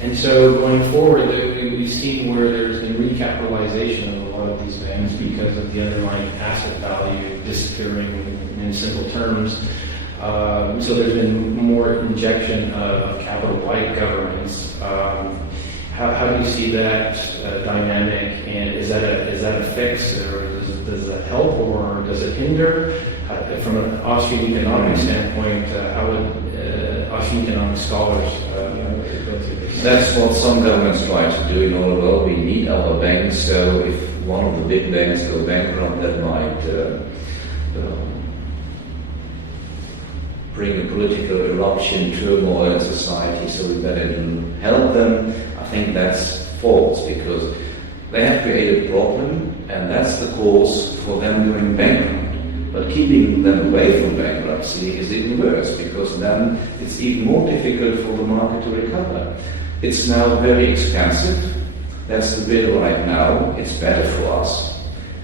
And so going forward, we've seen where there's been recapitalization of a lot of these banks because of the underlying asset value disappearing in simple terms. So there's been more injection of capital by governments. How do you see that dynamic, and is that a fix, or does that help, or does it hinder? From an Austrian economic standpoint, how would Austrian economic scholars go through this? That's what some governments try to do in order, well, we need our banks, so if one of the big banks go bankrupt, that might bring a political eruption, turmoil in society, so we better help them. I think that's false, because they have created a problem, and that's the cause for them going bankrupt. But keeping them away from bankruptcy is even worse, because then it's even more difficult for the market to recover. It's now very expensive. That's the bill right now. It's better for us.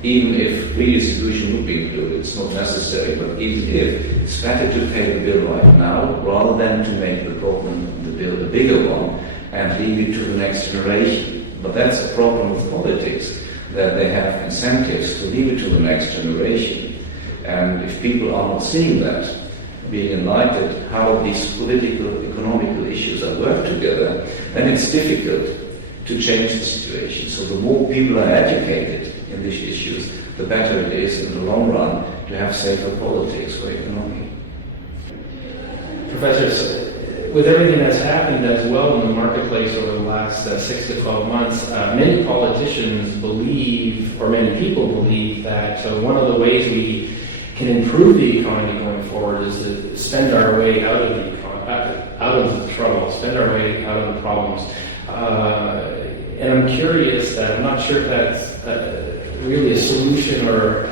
Even if redistribution would be included, it's not necessary, but even if, it's better to pay the bill right now rather than to make the problem, the bill, a bigger one, and leave it to the next generation. But that's a problem with politics, that they have incentives to leave it to the next generation. And if people are not seeing that, being enlightened how these political, economical issues are worked together, then it's difficult to change the situation. So the more people are educated in these issues, the better it is in the long run to have safer politics for economy. Professor, with everything that's happened as well in the marketplace over the last 6 to 12 months, many politicians believe, or many people believe, that one of the ways we can improve the economy going forward is to spend our way out of the trouble, spend our way out of the problems. And I'm curious that I'm not sure if that's really a solution or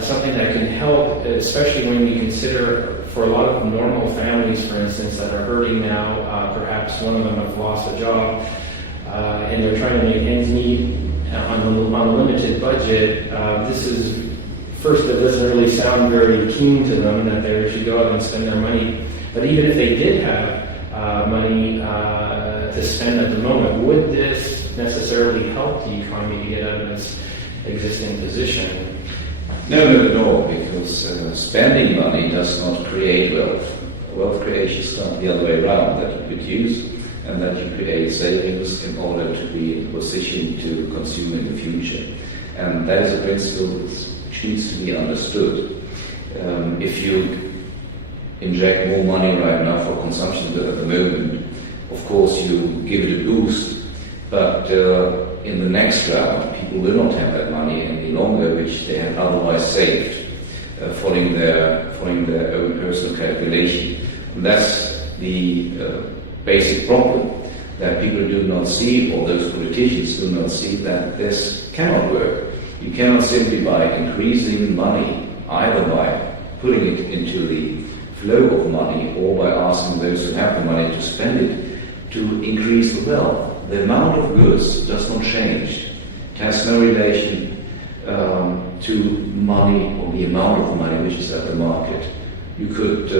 something that can help, especially when we consider for a lot of normal families, for instance, that are hurting now. Perhaps one of them have lost a job and they're trying to make ends meet on a limited budget. This is first, it doesn't really sound very keen to them that they should go out and spend their money. But even if they did have money to spend at the moment, would this necessarily help the economy to get out of its existing position? No, not at all, because spending money does not create wealth. Wealth creation is not the other way around, that you produce and that you create savings in order to be in a position to consume in the future. And that is a principle which needs to be understood. If you inject more money right now for consumption at the moment, of course you give it a boost, but in the next round people will not have that money any longer, which they have otherwise saved, following their own personal calculation. And that's the basic problem, that people do not see, or those politicians do not see, that this cannot work. You cannot simply by increasing money, either by putting it into the flow of money or by asking those who have the money to spend it, to increase the wealth. The amount of goods does not change. It has no relation to money or the amount of money which is at the market. You could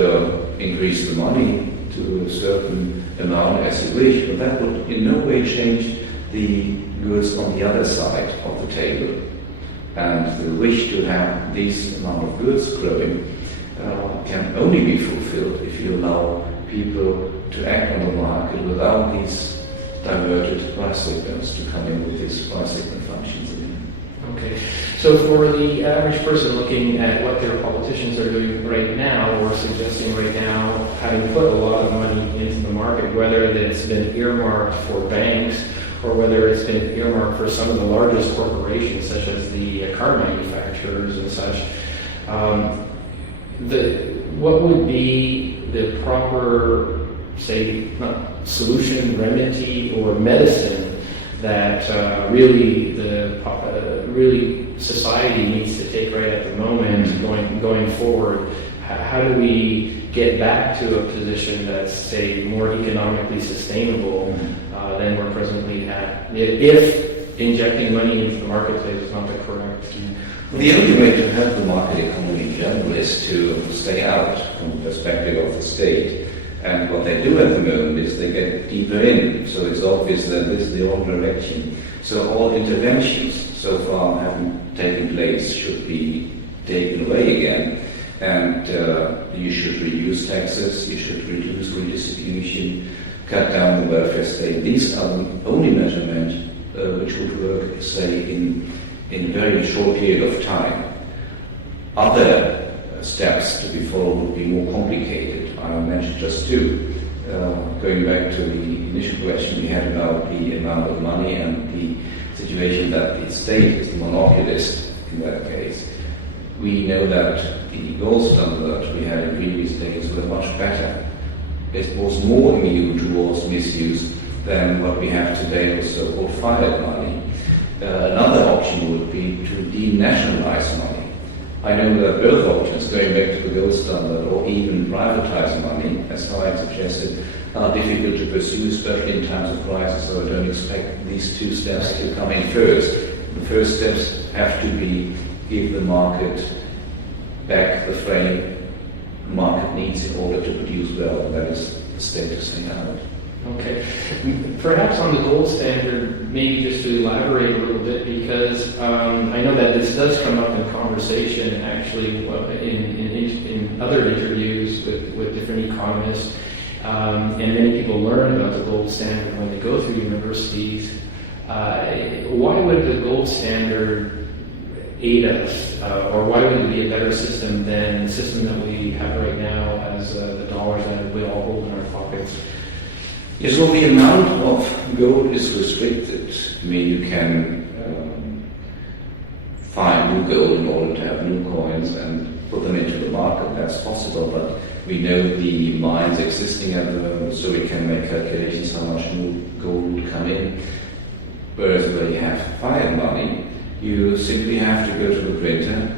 increase the money to a certain amount as you wish, but that would in no way change the goods on the other side of the table. And the wish to have this amount of goods growing can only be fulfilled if you allow people to act on the market without these diverted price signals to come in with these price signal functions. Okay, so for the average person looking at what their politicians are doing right now, or suggesting right now, having put a lot of money into the market, whether it's been earmarked for banks or whether it's been earmarked for some of the largest corporations, such as the car manufacturers and such, what would be the proper, say, solution, remedy, or medicine that really society needs to take right at the moment, going forward? How do we get back to a position that's, say, more economically sustainable than we're presently at, if injecting money into the marketplace is not the correct? The only way to have the market economy in general is to stay out from the perspective of the state. And what they do at the moment is they get deeper in. So it's obvious that this is the wrong direction. So all interventions so far having taken place should be taken away again. And you should reduce taxes, you should reduce redistribution, cut down the welfare state. These are the only measurements which would work, say, in a very short period of time. Other steps to be followed would be more complicated. I mentioned just two. Going back to the initial question we had about the amount of money and the situation that the state is the monopolist in that case. We know that the gold standard we had in previous days were much better. It was more immune towards misuse than what we have today with so-called fiat money. Another option would be to denationalize money. I know that both options, going back to the gold standard or even privatize money, as I suggested, are difficult to pursue, especially in times of crisis, so I don't expect these two steps to come in first. The first steps have to be give the market back the frame the market needs in order to produce wealth. That is the status now. Okay. Perhaps on the gold standard, maybe just to elaborate a little bit, because I know that this does come up in conversation, actually, in other interviews with different economists, and many people learn about the gold standard when they go through universities. Why would the gold standard aid us, or why would it be a better system than the system that we have right now as the dollars that we all hold in our pockets? Yes, well, the amount of gold is restricted. I mean, you can find new gold in order to have new coins and put them into the market. That's possible, but we know the mines existing at the moment, so we can make calculations how much new gold would come in. Whereas where you have fiat money, you simply have to go to the printer,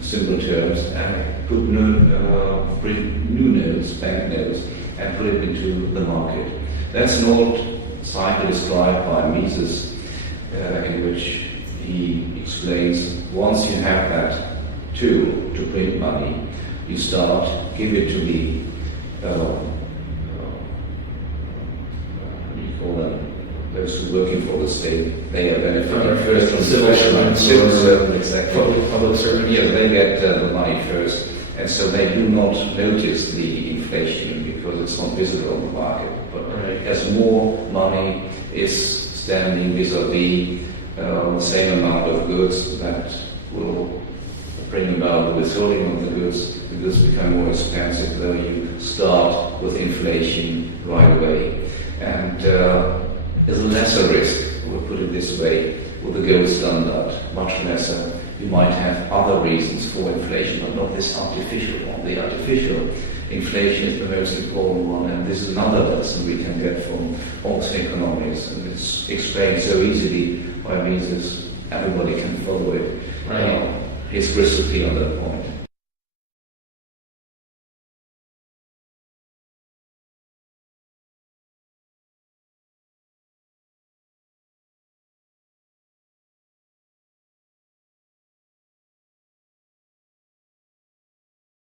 simple terms, and put print new notes, bank notes, and put it into the market. That's an old cycle described by Mises, in which he explains once you have that tool to print money, you start, give it to the, what do you call them? Those who are working for the state, they are benefiting first from civil servant, exactly. Public servant. Yeah, they get the money first, and so they do not notice the inflation because it's not visible on the market. But as more money is standing vis-a-vis the same amount of goods, that will bring about the withholding of the goods become more expensive, though you start with inflation right away. And there's a lesser risk, we'll put it this way, with the gold standard, much lesser. You might have other reasons for inflation, but not this artificial one. The artificial inflation is the most important one, and this is another lesson we can get from Austrian economics, and it's explained so easily by Mises, everybody can follow it. Right. His crystal clear on that point.